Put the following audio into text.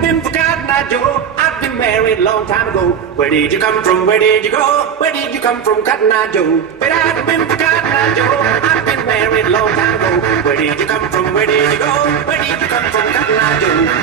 I've been forgotten, I Joe. I've been married long time ago. Where did you come from? Where did you go? Where did you come from, Cotton Eye Joe? But I've been forgotten, I Joe. I've been married long time ago. Where did you come from? Where did you go? Where did you come from, Cotton Eye Joe?